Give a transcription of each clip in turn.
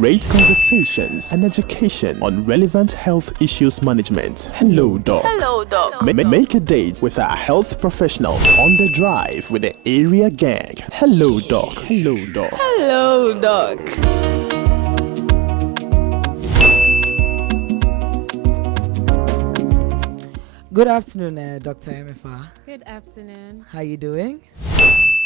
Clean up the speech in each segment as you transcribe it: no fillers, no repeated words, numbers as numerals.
great conversations and education on relevant health issues management. Hello, Doc. Hello, Doc. Make a date with our health professionals on the drive with the area gang. Hello, Doc. Hello, Doc. Hello, Doc. Good afternoon, Dr. Emefa. Good afternoon. How you doing?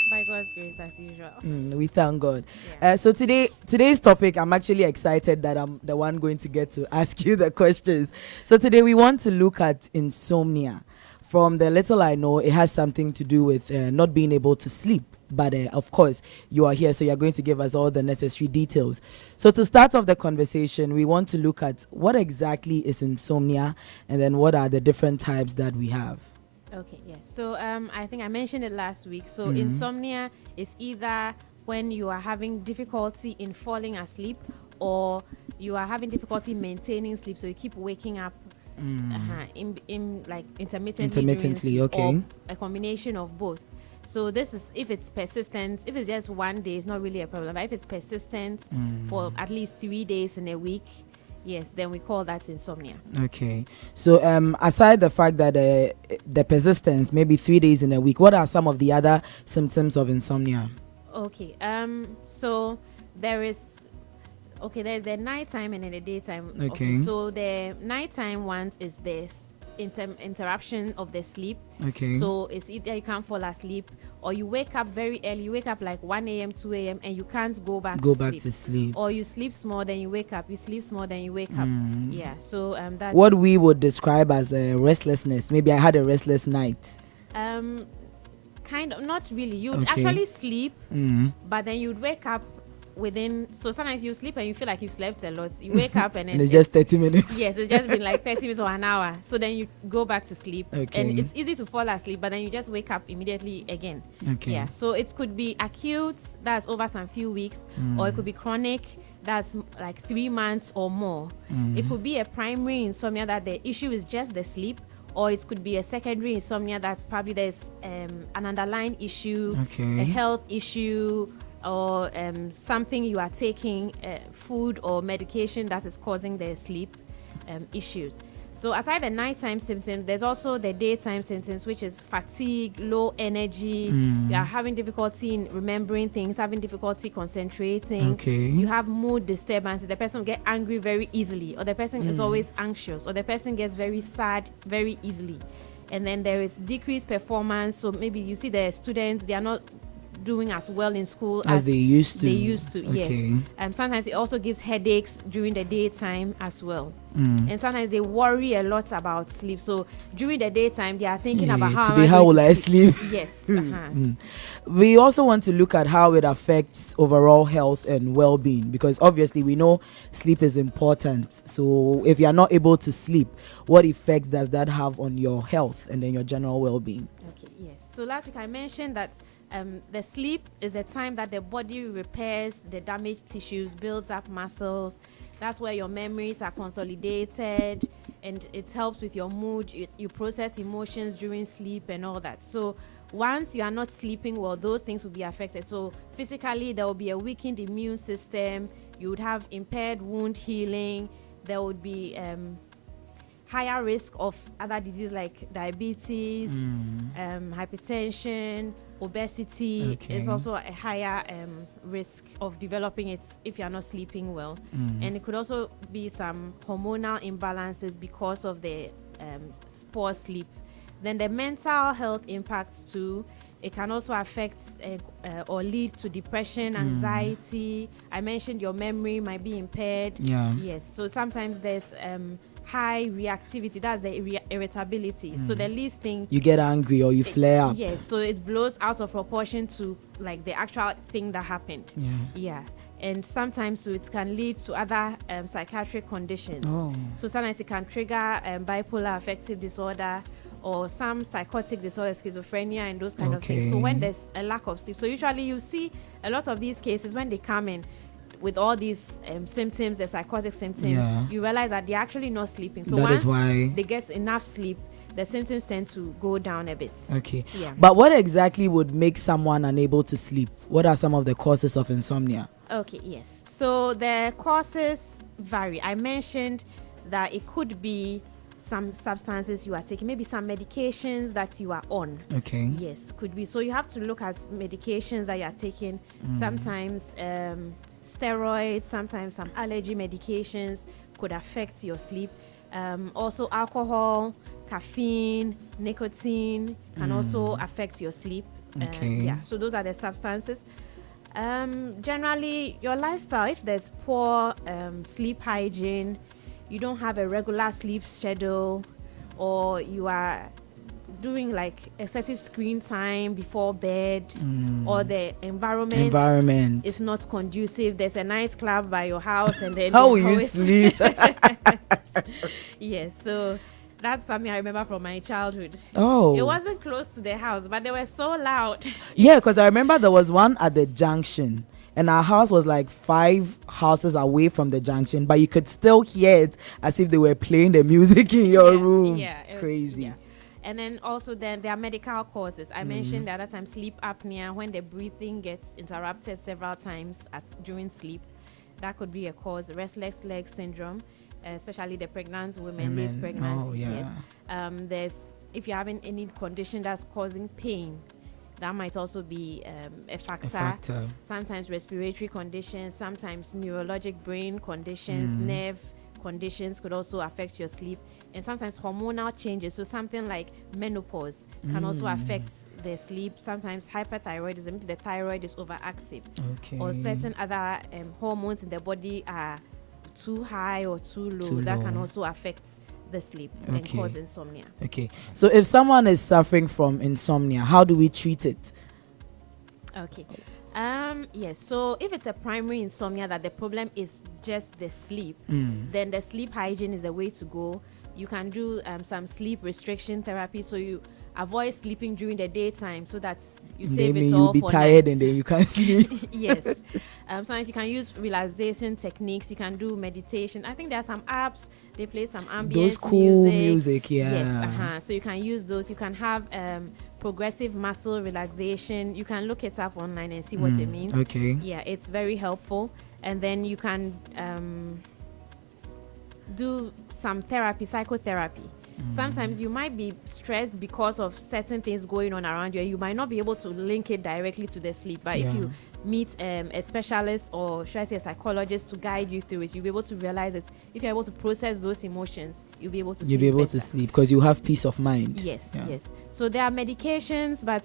By God's grace, as usual. We thank God. Yeah. So today's topic, I'm actually excited that I'm the one going to get to ask you the questions. So today we want to look at insomnia. From the little I know, it has something to do with not being able to sleep. But of course, you are here, so you're going to give us all the necessary details. So to start off the conversation, we want to look at what exactly is insomnia, and then what are the different types that we have. Okay, yes. So I think I mentioned it last week. So insomnia is either when you are having difficulty in falling asleep, or you are having difficulty maintaining sleep, so you keep waking up in like intermittently, okay, or a combination of both. So this is if it's persistent. If it's just one day, it's not really a problem. But if it's persistent for at least 3 days in a week, yes, then we call that insomnia. Okay. So aside the fact that the persistence, maybe 3 days in a week, what are some of the other symptoms of insomnia? Okay. So there's the nighttime and then the daytime. Okay. So the nighttime ones is this interruption of the sleep. Okay. So it's either you can't fall asleep, or you wake up very early. You wake up like 1 a.m., 2 a.m., and you can't go back to sleep. Or you sleep small, then you wake up. You sleep small, then you wake up. Yeah. So that's what we would describe as a restlessness. Maybe I had a restless night. Kind of, not really. You'd actually sleep, but then you'd wake up within. So sometimes you sleep and you feel like you slept a lot. You wake up and then it's just 30 minutes. Yes, it's just been like 30 minutes or an hour. So then you go back to sleep. Okay. And it's easy to fall asleep, but then you just wake up immediately again. Okay. Yeah. So it could be acute, that's over some few weeks, or it could be chronic, that's like 3 months or more. It could be a primary insomnia that the issue is just the sleep, or it could be a secondary insomnia that's probably there's an underlying issue, a health issue, or something you are taking, food or medication that is causing the sleep issues. So aside the nighttime symptoms, there's also the daytime symptoms, which is fatigue, low energy. You are having difficulty in remembering things, having difficulty concentrating. Okay. You have mood disturbance. The person will get angry very easily, or the person is always anxious, or the person gets very sad very easily. And then there is decreased performance. So maybe you see the students, they are not doing as well in school as they used to. Yes. Sometimes it also gives headaches during the daytime as well. And sometimes they worry a lot about sleep. So during the daytime, they are thinking about how will I sleep? Yes. We also want to look at how it affects overall health and well-being, because obviously we know sleep is important. So if you are not able to sleep, what effects does that have on your health and then your general well-being? Okay. Yes. So last week I mentioned that the sleep is the time that the body repairs the damaged tissues, builds up muscles. That's where your memories are consolidated, and it helps with your mood. You process emotions during sleep and all that. So once you are not sleeping well, those things will be affected. So physically, there will be a weakened immune system. You would have impaired wound healing. There would be higher risk of other diseases like diabetes, hypertension, obesity. Is also a higher risk of developing it if you're not sleeping well. And it could also be some hormonal imbalances because of the poor sleep. Then the mental health impacts too. It can also affect or lead to depression, anxiety. I mentioned your memory might be impaired. Yes. So sometimes there's high reactivity, that's the irritability. So the least thing, you get angry or you flare up. Yes, so it blows out of proportion to like the actual thing that happened. And sometimes so it can lead to other psychiatric conditions. So sometimes it can trigger bipolar affective disorder, or some psychotic disorders, schizophrenia, and those kind of things. So when there's a lack of sleep, so usually you see a lot of these cases when they come in with all these symptoms, the psychotic symptoms, you realize that they're actually not sleeping. So that once is why they get enough sleep, the symptoms tend to go down a bit. But what exactly would make someone unable to sleep? What are some of the causes of insomnia? Okay, yes. So the causes vary. I mentioned that it could be some substances you are taking, maybe some medications that you are on. Okay. Yes, could be. So you have to look at medications that you are taking. Sometimes steroids, sometimes some allergy medications could affect your sleep. Also alcohol, caffeine, nicotine can also affect your sleep. Okay. Yeah, so those are the substances. Generally, your lifestyle, if there's poor sleep hygiene, you don't have a regular sleep schedule, or you are doing like excessive screen time before bed, or the environment is not conducive. There's a nightclub by your house, and then How will you sleep? Yes, so that's something I remember from my childhood. Oh. It wasn't close to the house, but they were so loud. Yeah, because I remember there was one at the junction, and our house was like 5 houses away from the junction, but you could still hear it as if they were playing the music in your room. Yeah, Crazy. Yeah. And then also then there are medical causes. I mentioned the other time sleep apnea, when the breathing gets interrupted several times during sleep. That could be a cause. Restless leg syndrome, especially the pregnant women, these pregnancies. Oh, yeah. Yes. There's, if you're having any condition that's causing pain, that might also be a factor. Sometimes respiratory conditions, sometimes neurologic brain conditions, nerve conditions could also affect your sleep. And sometimes hormonal changes, so something like menopause can also affect the sleep. Sometimes hyperthyroidism, if the thyroid is overactive, or certain other hormones in the body are too high or too low, that can also affect the sleep and cause insomnia. Okay, so if someone is suffering from insomnia, how do we treat it? Okay. Yes, so if it's a primary insomnia that the problem is just the sleep, then the sleep hygiene is the way to go. You can do some sleep restriction therapy, so you avoid sleeping during the daytime so that you save it all you'll be for tired night. and then you can't sleep. Yes. Sometimes you can use relaxation techniques. You can do meditation. I think there are some apps, they play some ambient those cool music, yeah. Yes, so you can use those. You can have progressive muscle relaxation. You can look it up online and see what it means. Okay. Yeah, it's very helpful. And then you can do some therapy, psychotherapy. Sometimes you might be stressed because of certain things going on around you, and you might not be able to link it directly to the sleep. But if you meet a specialist, or should I say a psychologist, to guide you through it, you'll be able to realize it. If you're able to process those emotions, you'll be able to sleep better. Because you have peace of mind. Yes. So there are medications, but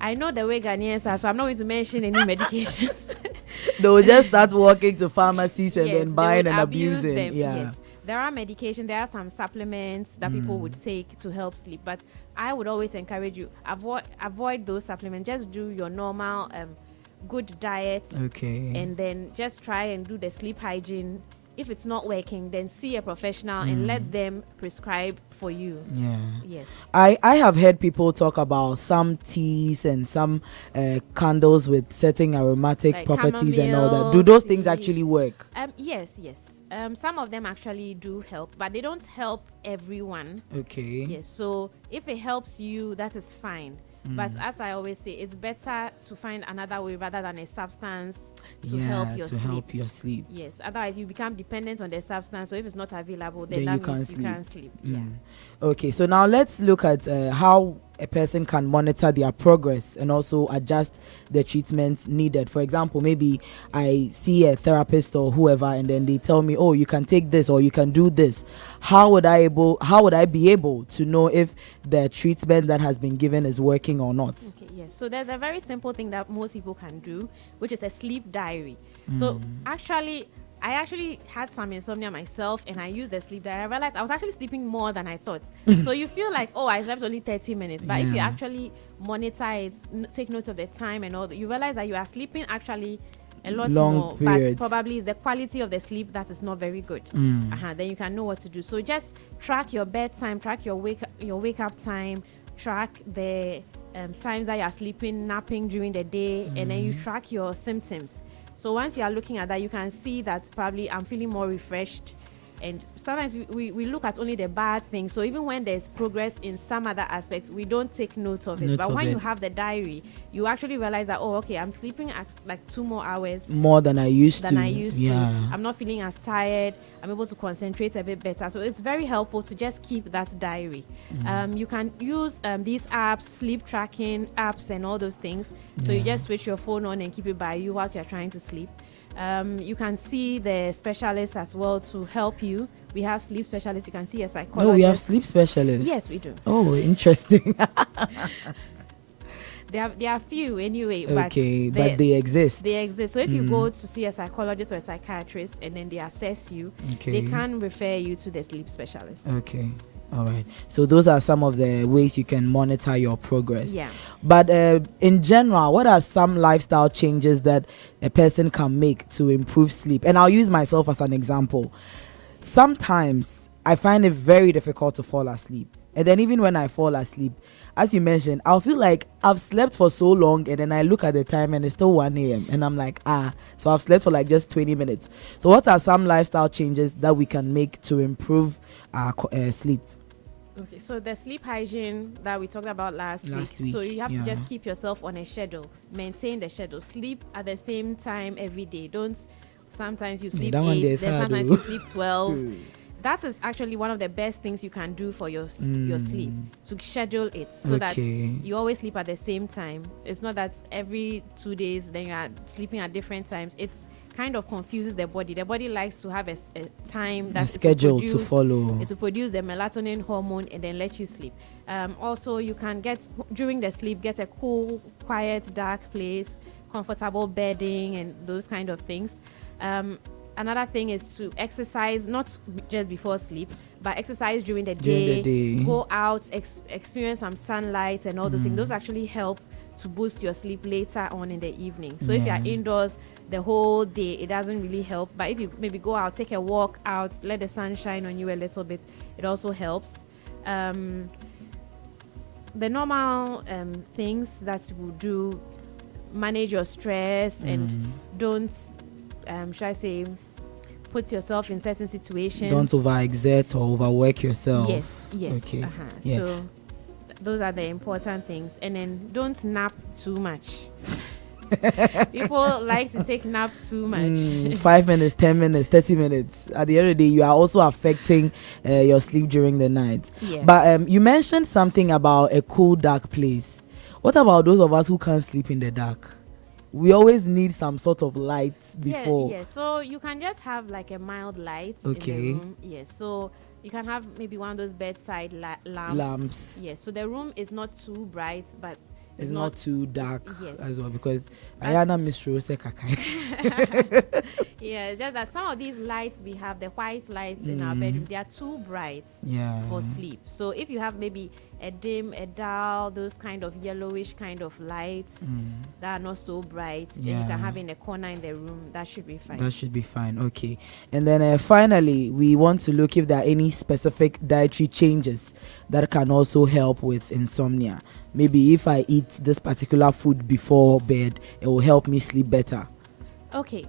I know the way Ghanaians are, so I'm not going to mention any medications. They will just start walking to pharmacies and then buying and abusing them. Yeah. Yes. There are medication, there are some supplements that people would take to help sleep, but I would always encourage you, avoid those supplements. Just do your normal good diet, and then just try and do the sleep hygiene. If it's not working, then see a professional and let them prescribe for you. Yeah. Yes. I have heard people talk about some teas and some candles with certain aromatic Like properties and all that. chamomile Do those tea. things actually work? Yes. Some of them actually do help, but they don't help everyone. Okay. Yes. So if it helps you, that is fine. But as I always say, it's better to find another way rather than a substance to help your sleep. Yes. Otherwise, you become dependent on the substance. So if it's not available, then that means you can't sleep. Yeah. Okay. So now let's look at how a person can monitor their progress and also adjust the treatments needed. For example, maybe I see a therapist or whoever, and then they tell me, "Oh, you can take this or you can do this." How would I be able to know if the treatment that has been given is working or not? Okay, yes. So there's a very simple thing that most people can do, which is a sleep diary. So I actually had some insomnia myself, and I used the sleep diary. I realized I was actually sleeping more than I thought. So you feel like, oh, I slept only 30 minutes. But if you actually monitor it, take note of the time and all, you realize that you are sleeping actually a lot more. Periods. But probably it's the quality of the sleep that is not very good. Then you can know what to do. So just track your bedtime, track your wake up time, track the times that you are sleeping, napping during the day, and then you track your symptoms. So once you are looking at that, you can see that probably I'm feeling more refreshed, And sometimes we look at only the bad things. So even when there's progress in some other aspects, we don't take note of it. But when you have the diary, you actually realize that, oh, okay, I'm sleeping like 2 more hours more than I used to. I'm not feeling as tired. I'm able to concentrate a bit better. So it's very helpful to just keep that diary. You can use these apps, sleep tracking apps and all those things. So you just switch your phone on and keep it by you whilst you're trying to sleep. You can see the specialist as well to help you. We have sleep specialists. You can see a psychologist. Oh, we have sleep specialists. Yes, we do. Oh, interesting. There are few anyway. Okay, but they exist. They exist. So if you go to see a psychologist or a psychiatrist and then they assess you, they can refer you to the sleep specialist. Okay. All right. So those are some of the ways you can monitor your progress. Yeah. But in general, what are some lifestyle changes that a person can make to improve sleep? And I'll use myself as an example. Sometimes I find it very difficult to fall asleep. And then even when I fall asleep, as you mentioned, I'll feel like I've slept for so long, and then I look at the time and it's still 1 a.m. and I'm like, so I've slept for like just 20 minutes. So what are some lifestyle changes that we can make to improve our sleep? Okay, so the sleep hygiene that we talked about last week. So you have to just keep yourself on a schedule, maintain the schedule, sleep at the same time every day. Don't sometimes you sleep 8, then sometimes you sleep 12. That is actually one of the best things you can do for your sleep, to schedule it so that you always sleep at the same time. It's not that every 2 days then you are sleeping at different times. It's kind of confuses the body. The body likes to have a time that's schedule to follow. It will produce the melatonin hormone and then let you sleep. Also, you can during the sleep, get a cool, quiet, dark place, comfortable bedding and those kind of things. Another thing is to exercise, not just before sleep, but exercise during the day. Go out, experience some sunlight and all those things. Those actually help to boost your sleep later on in the evening. So if you are indoors the whole day, it doesn't really help. But if you maybe go out, take a walk out, let the sun shine on you a little bit, it also helps. The normal things that you will do, manage your stress and don't should I say, put yourself in certain situations. Don't overexert or overwork yourself. Yes. Okay. So those are the important things. And then don't nap too much. People like to take naps too much. 5 minutes, 10 minutes, 30 minutes. At the end of the day, you are also affecting your sleep during the night. Yes. But you mentioned something about a cool, dark place. What about those of us who can't sleep in the dark? We always need some sort of light before. Yeah. So you can just have like a mild light in the room. Yes. So you can have maybe one of those bedside lamps. Yes. So the room is not too bright, but it's not too dark as well, because Ayana Miss Rose Kakai. Yeah, it's just that some of these lights we have, the white lights in our bedroom, they are too bright for sleep. So if you have maybe a dim, a dull, those kind of yellowish kind of lights that are not so bright, then you can have in a corner in the room, that should be fine. That should be fine. Okay. And then finally, we want to look if there are any specific dietary changes that can also help with insomnia. Maybe if I eat this particular food before bed, it will help me sleep better. Okay.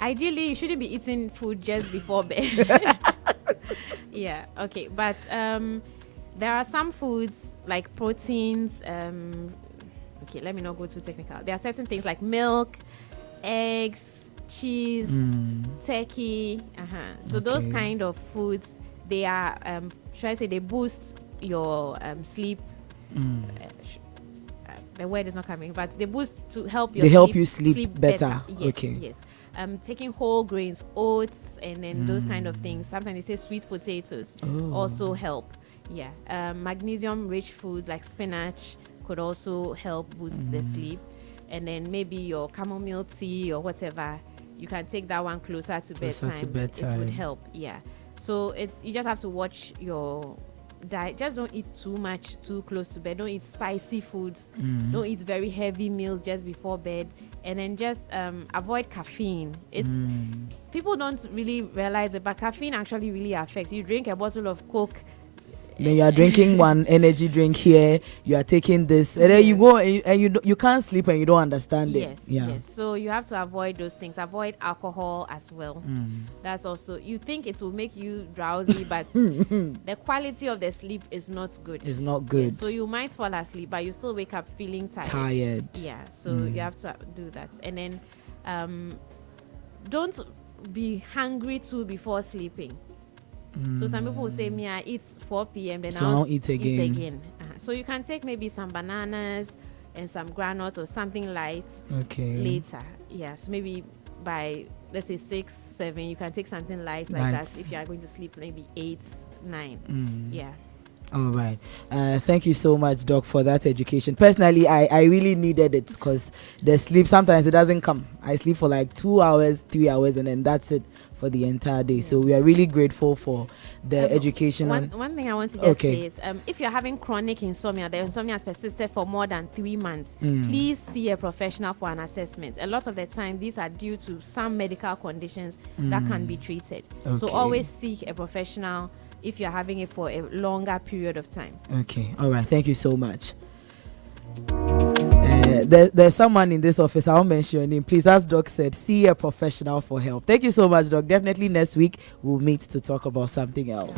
Ideally, you shouldn't be eating food just before bed. Yeah. Okay. But there are some foods like proteins. Okay. Let me not go too technical. There are certain things like milk, eggs, cheese, turkey. So those kind of foods, they are. Should I say they boost your sleep? The word is not coming, but they boost to help you sleep better. Yes, okay. Yes. Taking whole grains, oats, and then those kind of things. Sometimes they say sweet potatoes also help. Yeah. Magnesium-rich food like spinach could also help boost the sleep. And then maybe your chamomile tea or whatever, you can take that one closer to bedtime. It would help. Yeah. So you just have to watch your diet. Just don't eat too much too close to bed. Don't eat spicy foods. Don't eat very heavy meals just before bed. And then just avoid caffeine. It's people don't really realize it, but caffeine actually really affects. You drink a bottle of Coke, Then you are drinking one energy drink here. You are taking this, and then you go and you can't sleep and you don't understand it. Yes. So you have to avoid those things. Avoid alcohol as well. That's also, you think it will make you drowsy, but the quality of the sleep is not good. It's not good. Yeah, so you might fall asleep, but you still wake up feeling Tired. Yeah. So you have to do that, and then don't be hungry too before sleeping. So some people will say, me, I eat 4 p.m. then I'll eat again. So you can take maybe some bananas and some granules or something light later. Yeah, so maybe by, let's say 6, 7, you can take something light like that if you are going to sleep maybe 8, 9. Yeah. All right. Thank you so much, Doc, for that education. Personally, I really needed it because the sleep, sometimes it doesn't come. I sleep for like 2 hours, 3 hours, and then that's it for the entire day. So we are really grateful for the education. One thing I want to just say is, if you're having chronic insomnia, the insomnia has persisted for more than 3 months, please see a professional for an assessment. A lot of the time, these are due to some medical conditions that can be treated. So always seek a professional if you're having it for a longer period of time. Okay. All right. Thank you so much. There's someone in this office, I won't mention your name. Please, as Doc said, see a professional for help. Thank you so much, Doc. Definitely next week we'll meet to talk about something else.